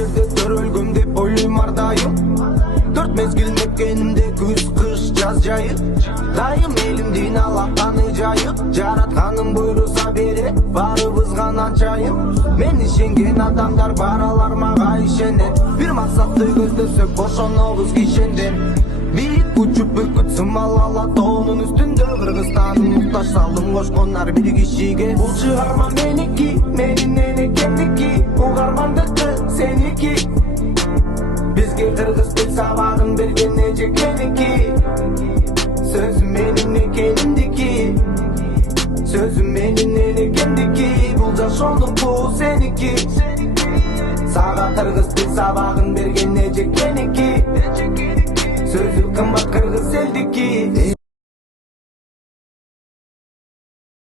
Жерде төрөлгөм деп ойлойм ар дайым. Төрт мезгил мекенимде күз, кыш, жаз жайы. Дайым элимдин алаканы жайы. Жаратканым буйруса бере, барыбыз гана жайым. Мен ишенген адамдар бар, алар мага ишенет. Бир максатты көздөсөк бошонобуз кишенден. Бийик учуп бүркүт сымал алатоонун үстүндө Кыргызстандын муктаж салдым кошкондар бир кишиге. Бул чыгарма меники, менин энекемдики, угармандык сеники. Бизге кыргыз тил сабагын берген эжекеники. Сөзүм менин экенимдики, сөзүм менин энекемдики. Бул жашоодуку сеники. Сага кыргыз тил сабагын берген эжекеники. Сөзүм кымбат